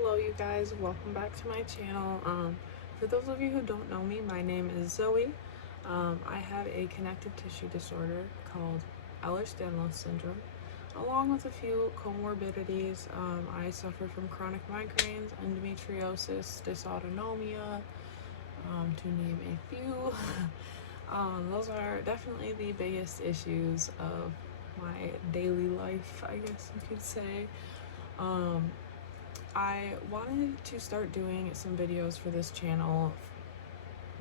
Hello you guys, welcome back to my channel. For those of you who don't know me, my name is Zoe. I have a connective tissue disorder called Ehlers-Danlos syndrome, along with a few comorbidities. I suffer from chronic migraines, endometriosis, dysautonomia, to name a few. Those are definitely the biggest issues of my daily life, I guess you could say. I wanted to start doing some videos for this channel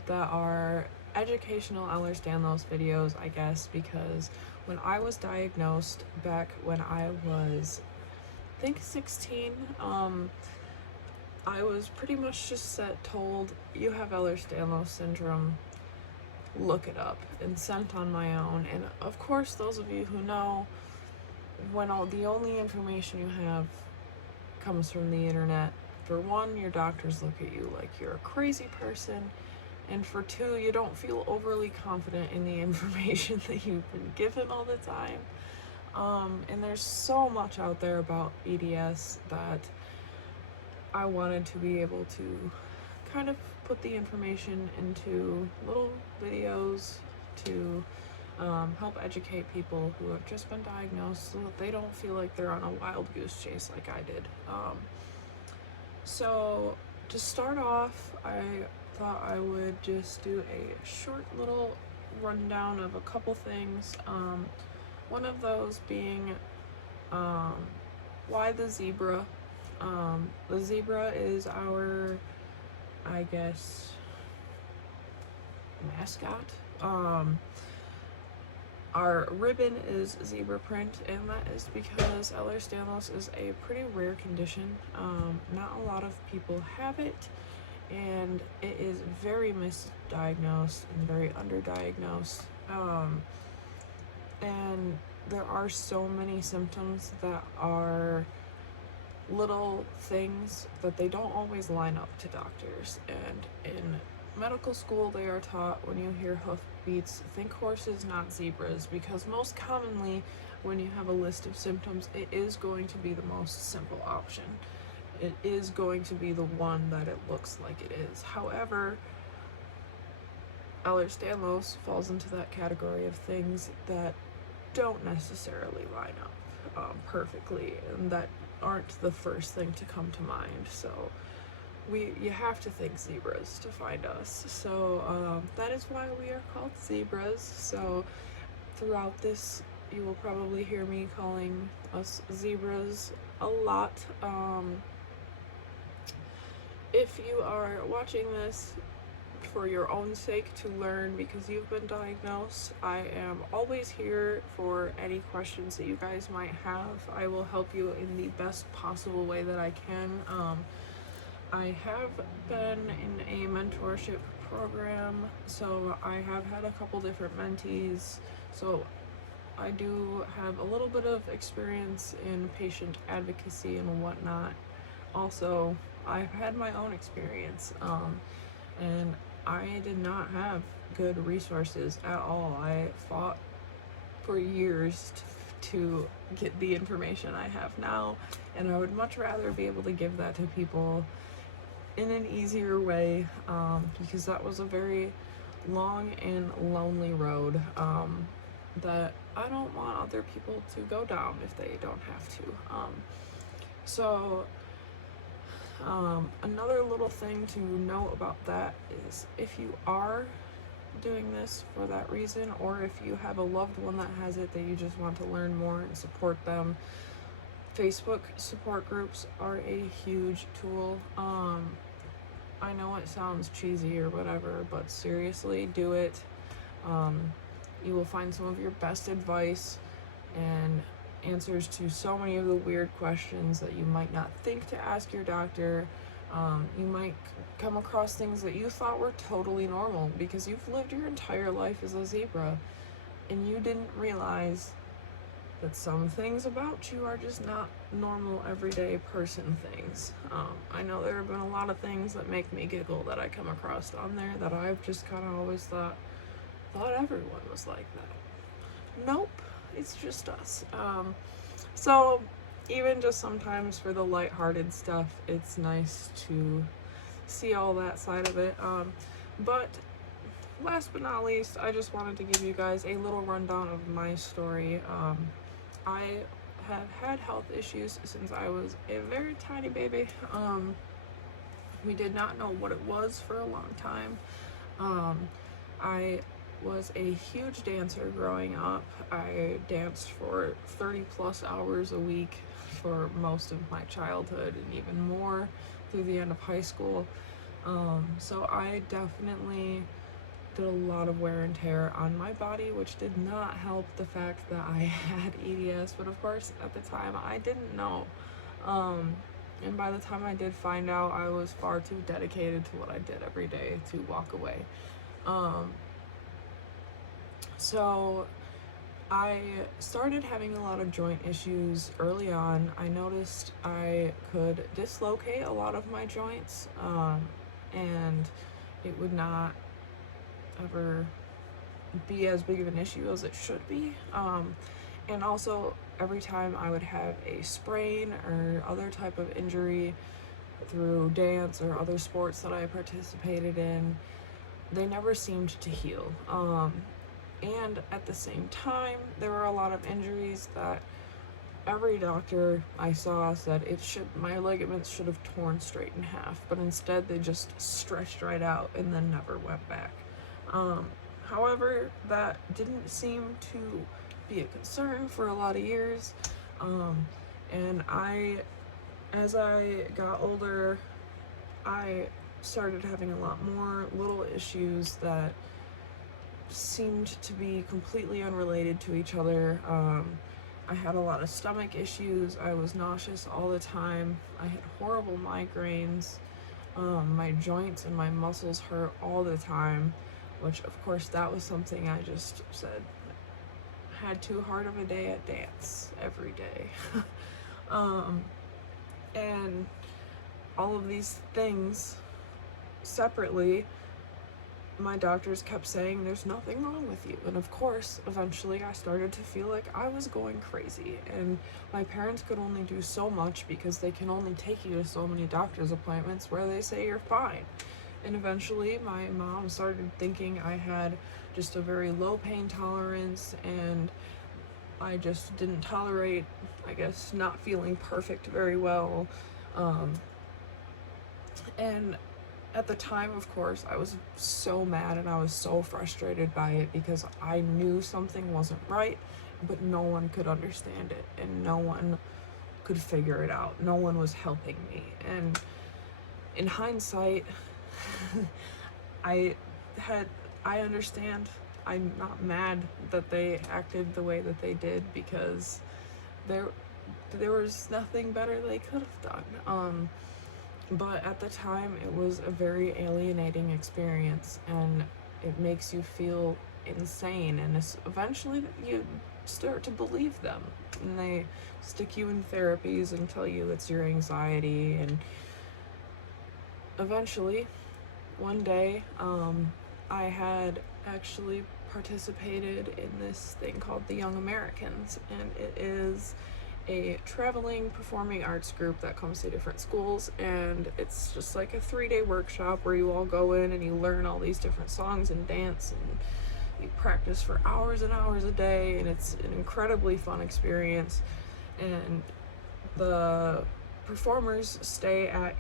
that are educational Ehlers-Danlos videos, I guess, because when I was diagnosed back when I was, I think 16, I was pretty much just told, you have Ehlers-Danlos syndrome, look it up, and sent on my own. And of course, those of you who know, when the only information you have comes from the internet, for one, your doctors look at you like you're a crazy person, and for two, you don't feel overly confident in the information that you've been given all the time. And there's so much out there about EDS that I wanted to be able to kind of put the information into little videos to help educate people who have just been diagnosed so that they don't feel like they're on a wild goose chase like I did. So to start off, I thought I would just do a short little rundown of a couple things. One of those being why the zebra. The zebra is our, I guess, mascot. Our ribbon is zebra print, and that is because Ehlers-Danlos is a pretty rare condition. Not a lot of people have it, and it is very misdiagnosed and very underdiagnosed. And there are so many symptoms that are little things that they don't always line up to doctors. And in medical school, they are taught, when you hear hoofbeats, think horses, not zebras, because most commonly when you have a list of symptoms, it is going to be the most simple option. It is going to be the one that it looks like it is. However, Ehlers-Danlos falls into that category of things that don't necessarily line up perfectly, and that aren't the first thing to come to mind. So you have to think zebras to find us. So that is why we are called zebras. So throughout this, you will probably hear me calling us zebras a lot. If you are watching this for your own sake to learn because you've been diagnosed, I am always here for any questions that you guys might have. I will help you in the best possible way that I can. I have been in a mentorship program, so I have had a couple different mentees, so I do have a little bit of experience in patient advocacy and whatnot. Also, I've had my own experience, and I did not have good resources at all. I fought for years to get the information I have now, and I would much rather be able to give that to people in an easier way, because that was a very long and lonely road that I don't want other people to go down if they don't have to. Another little thing to know about that is, if you are doing this for that reason, or if you have a loved one that has it that you just want to learn more and support them, Facebook support groups are a huge tool. I know it sounds cheesy or whatever, but seriously, do it. You will find some of your best advice and answers to so many of the weird questions that you might not think to ask your doctor. You might come across things that you thought were totally normal because you've lived your entire life as a zebra, and you didn't realize that some things about you are just not normal everyday person things. I know there have been a lot of things that make me giggle that I come across on there that I've just kind of always thought everyone was like that. Nope, it's just us. So even just sometimes for the lighthearted stuff, it's nice to see all that side of it. But last but not least, I just wanted to give you guys a little rundown of my story. I have had health issues since I was a very tiny baby. We did not know what it was for a long time. I was a huge dancer growing up. I danced for 30 plus hours a week for most of my childhood and even more through the end of high school. So I definitely did a lot of wear and tear on my body, which did not help the fact that I had EDS, but of course at the time I didn't know. And by the time I did find out, I was far too dedicated to what I did every day to walk away. So I started having a lot of joint issues early on. I noticed I could dislocate a lot of my joints, and it would not ever be as big of an issue as it should be. And also, every time I would have a sprain or other type of injury through dance or other sports that I participated in, they never seemed to heal. And at the same time, there were a lot of injuries that every doctor I saw said my ligaments should have torn straight in half, but instead they just stretched right out and then never went back. However, that didn't seem to be a concern for a lot of years. And as I got older, I started having a lot more little issues that seemed to be completely unrelated to each other. I had a lot of stomach issues. I was nauseous all the time. I had horrible migraines. My joints and my muscles hurt all the time, which of course that was something I just said had too hard of a day at dance every day. And all of these things separately, my doctors kept saying there's nothing wrong with you. And of course, eventually I started to feel like I was going crazy, and my parents could only do so much because they can only take you to so many doctor's appointments where they say you're fine. And eventually my mom started thinking I had just a very low pain tolerance, and I just didn't tolerate, I guess, not feeling perfect very well. And at the time, of course, I was so mad and I was so frustrated by it because I knew something wasn't right, but no one could understand it and no one could figure it out. No one was helping me. And in hindsight, I understand. I'm not mad that they acted the way that they did because there was nothing better they could have done. But at the time, it was a very alienating experience, and it makes you feel insane, and eventually you start to believe them, and they stick you in therapies and tell you it's your anxiety. And eventually, one day, I had actually participated in this thing called the Young Americans, and it is a traveling performing arts group that comes to different schools, and it's just like a 3-day workshop where you all go in and you learn all these different songs and dance, and you practice for hours and hours a day, and it's an incredibly fun experience. And the performers stay at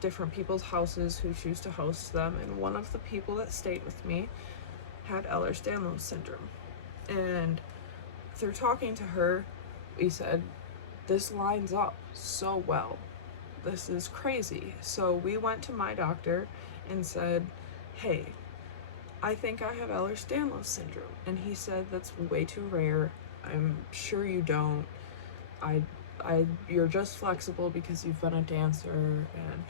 different people's houses who choose to host them, and one of the people that stayed with me had Ehlers-Danlos syndrome, and through talking to her, we said, this lines up so well. This is crazy. So we went to my doctor and said, hey, I think I have Ehlers-Danlos syndrome. And he said, that's way too rare. I'm sure you don't. You're just flexible because you've been a dancer, and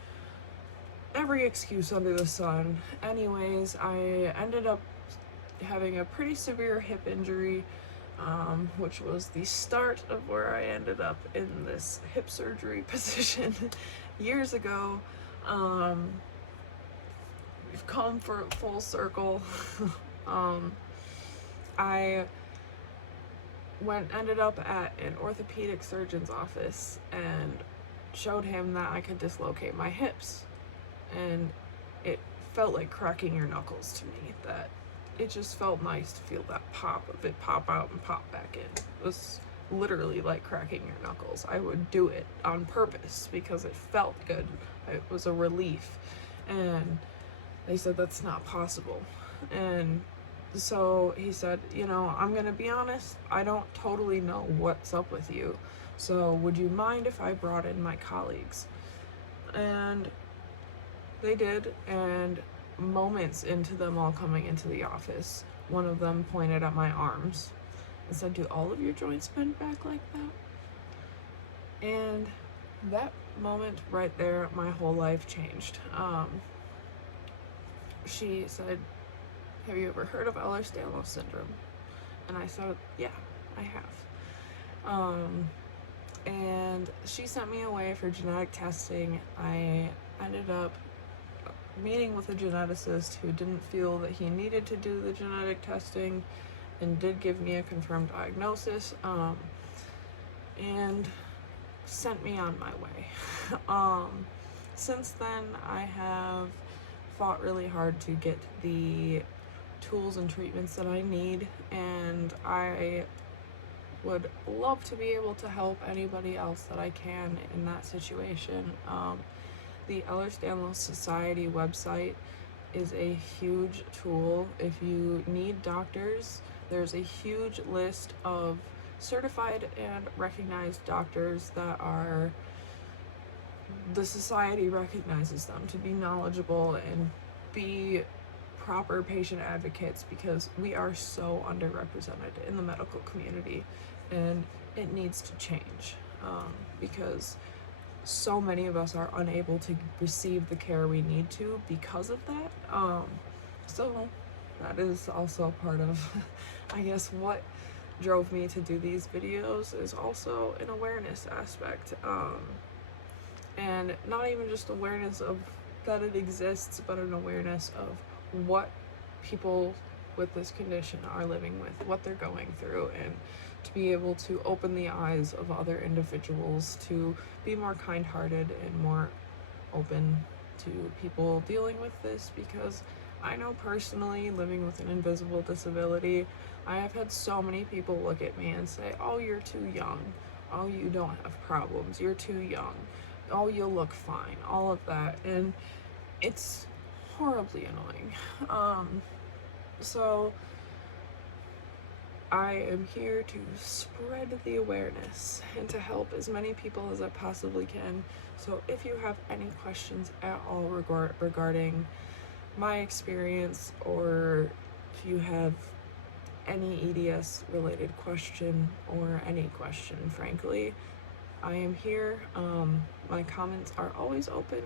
every excuse under the sun. Anyways, I ended up having a pretty severe hip injury, which was the start of where I ended up in this hip surgery position years ago. We've come for full circle. I ended up at an orthopedic surgeon's office and showed him that I could dislocate my hips. And it felt like cracking your knuckles to me. That it just felt nice to feel that pop of it pop out and pop back in. It was literally like cracking your knuckles. I would do it on purpose because it felt good. It was a relief. And they said that's not possible. And so he said, you know, I'm gonna be honest, I don't totally know what's up with you. So would you mind if I brought in my colleagues? And they did, and moments into them all coming into the office, one of them pointed at my arms and said, do all of your joints bend back like that? And that moment right there, my whole life changed. She said, have you ever heard of Ehlers-Danlos syndrome? And I said, yeah, I have. And she sent me away for genetic testing. I ended up meeting with a geneticist who didn't feel that he needed to do the genetic testing and did give me a confirmed diagnosis, and sent me on my way. Since then, I have fought really hard to get the tools and treatments that I need, and I would love to be able to help anybody else that I can in that situation. The Ehlers-Danlos Society website is a huge tool. If you need doctors, there's a huge list of certified and recognized doctors that are, the society recognizes them to be knowledgeable and be proper patient advocates, because we are so underrepresented in the medical community, and it needs to change, because so many of us are unable to receive the care we need to because of that. So that is also part of, I guess, what drove me to do these videos, is also an awareness aspect. And not even just awareness of that it exists, but an awareness of what people with this condition are living with, what they're going through, and to be able to open the eyes of other individuals to be more kind-hearted and more open to people dealing with this. Because I know personally, living with an invisible disability, I have had so many people look at me and say, oh, you're too young, oh, you don't have problems, you're too young, oh, you'll look fine, all of that, and it's horribly annoying. So I am here to spread the awareness and to help as many people as I possibly can. So if you have any questions at all regarding my experience, or if you have any EDS related question, or any question, frankly, I am here. My comments are always open.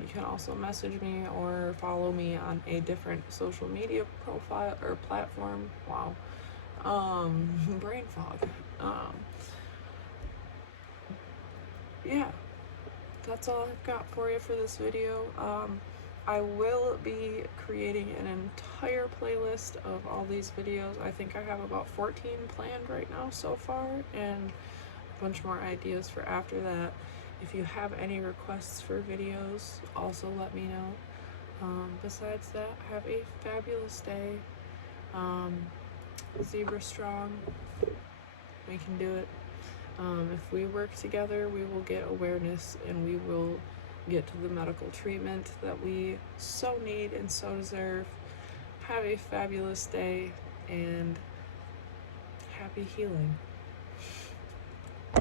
You can also message me or follow me on a different social media profile or platform. Wow. Brain fog. Yeah, that's all I've got for you for this video. I will be creating an entire playlist of all these videos. I think I have about 14 planned right now so far, and a bunch more ideas for after that. If you have any requests for videos, also let me know. Besides that, have a fabulous day. Zebra strong, we can do it. If we work together, we will get awareness, and we will get to the medical treatment that we so need and so deserve. Have a fabulous day, and happy healing.